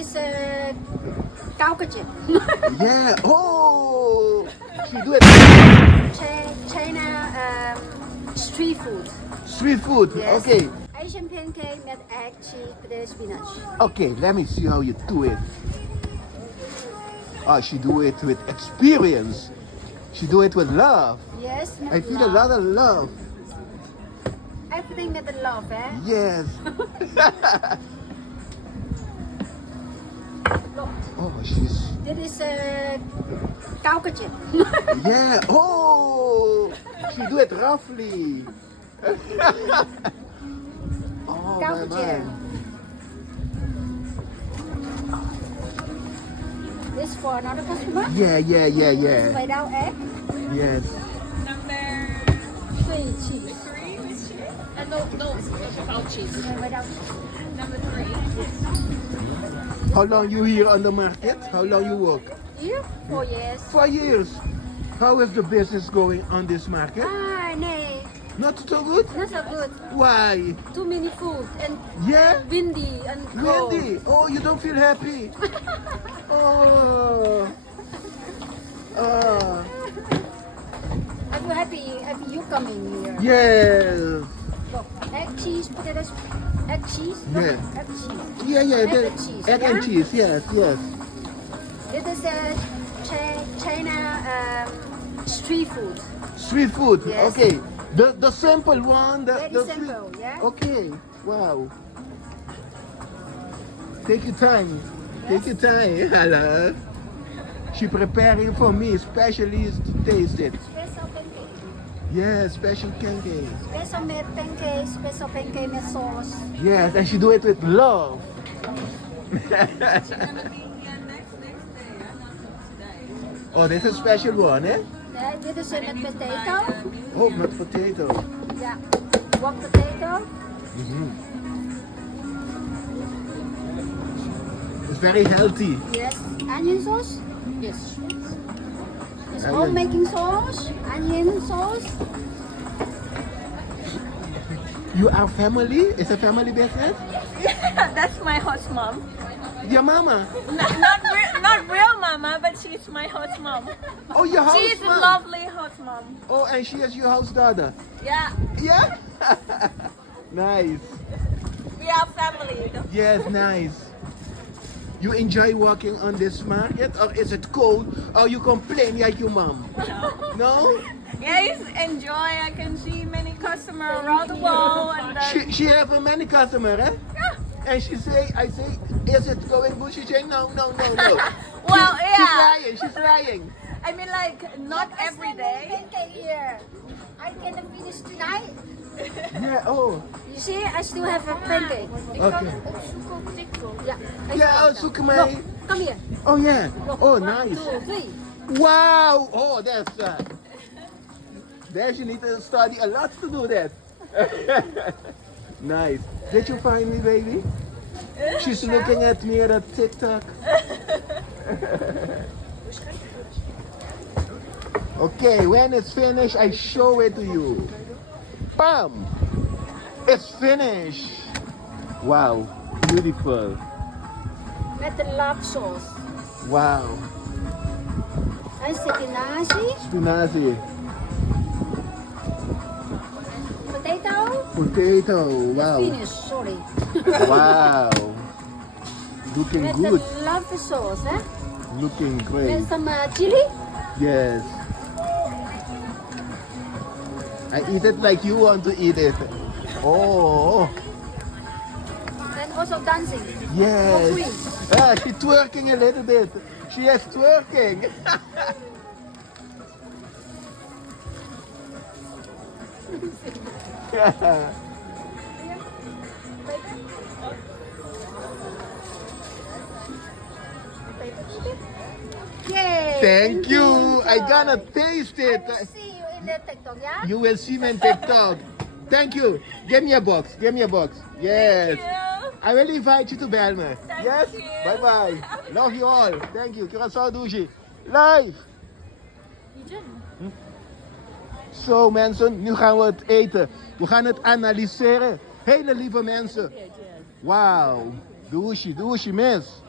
is Kuikentje. Yeah. Oh, she do it. China street food. Street food. Yes. Okay. Asian pancake met egg, cheese, potato, spinach. Okay, let me see how you do it. Oh, she do it with experience. She do it with love. Yes, met I feel love. a lot of love. Everything met the love, eh? Yes. Oh, she's. Dit is Kuikentje. Yeah. Oh, she do it roughly. Oh, my Kuikentje. man. This for another customer. Yeah. Without egg. Yes. Number 3 cheese. 3 with cheese? No, without cheese. Without. Number 3. How long you here on the market? How long you work? Here? 4 years. 4 years. How is the business going on this market? Ah, nee. Not so good? Not so good. Why? Too many food and Yeah? windy and cold. Wendy, oh, you don't feel happy? Oh. Oh. I feel happy you coming here. Yes. Look, egg, cheese, potatoes, egg, cheese. Look, Yeah. egg, cheese. Yeah. Egg the- and cheese, Egg and yeah? cheese, yes. This is China street food. Street food, Yes. okay. The simple one. Very the simple, yeah? Okay, wow. Take your time. Take your time. Hello. She preparing for me, especially to taste it. Special pancake. Yeah, special pancake. Special met pancake, special pancake met sauce. Yes, and she do it with love. She's gonna be here next day, not today. Oh, this is a special one, eh? Yeah, dit is met potato. Oh, met potato. Yeah, one potato. It's very healthy. Yes, onion sauce. Yes. It's Onion. homemaking sauce, onion sauce. You are family? It's a family business? That's my host mom. Your mama? Not real mama, but she's my host mom. Oh, your house She's a mom. lovely host mom. Oh, and she is your house daughter. Yeah, Yeah? Nice. we are family. Yes, nice. You enjoy walking on this market, or is it cold, or you complain like your mom? No? Yes, enjoy. I can see many customers around the world. And She have a many customer, eh? yeah. And she say, I say, is it going good? She say, no. Well, She's yeah. She's lying. I mean, like, not every day. Pancake here. I can finish tonight. Yeah, oh. You see, I still have a pancake. Okay. Yeah. Yeah, oh, zoek mij. Look, come here. Oh, yeah. Look, Oh, 1, nice. 2, 3. Wow. Oh, that's, you need to study a lot to do that. Nice. Did you find me, baby? She's looking at me at a TikTok. Okay, when it's finished, I show it to you. Bam! It's finished. Wow, beautiful. Met de love sauce. Wow, En spinazie. spinazie, Potato. potato. Wow, Finish, sorry. wow. Looking Met good. de love sauce, hè. Looking great. Met some chili. Yes. I eat it like you want to eat it. Oh, And also dancing. yes. For free. Ah, she's twerking a little bit. She is twerking. Yeah. Yay. Thank you. I gonna taste it. I will see you in the TikTok, yeah? You will see me on TikTok. Thank you. Give me a box. Give me a box. Yes. Thank you. I will invite you to Belmer. Thank Yes? you. Bye bye. Love you all. Thank you. Curaçao Douche. Live. Zo mensen, nu gaan we het eten. We gaan het analyseren. Hele lieve mensen. Wauw. Douche, douche, mens.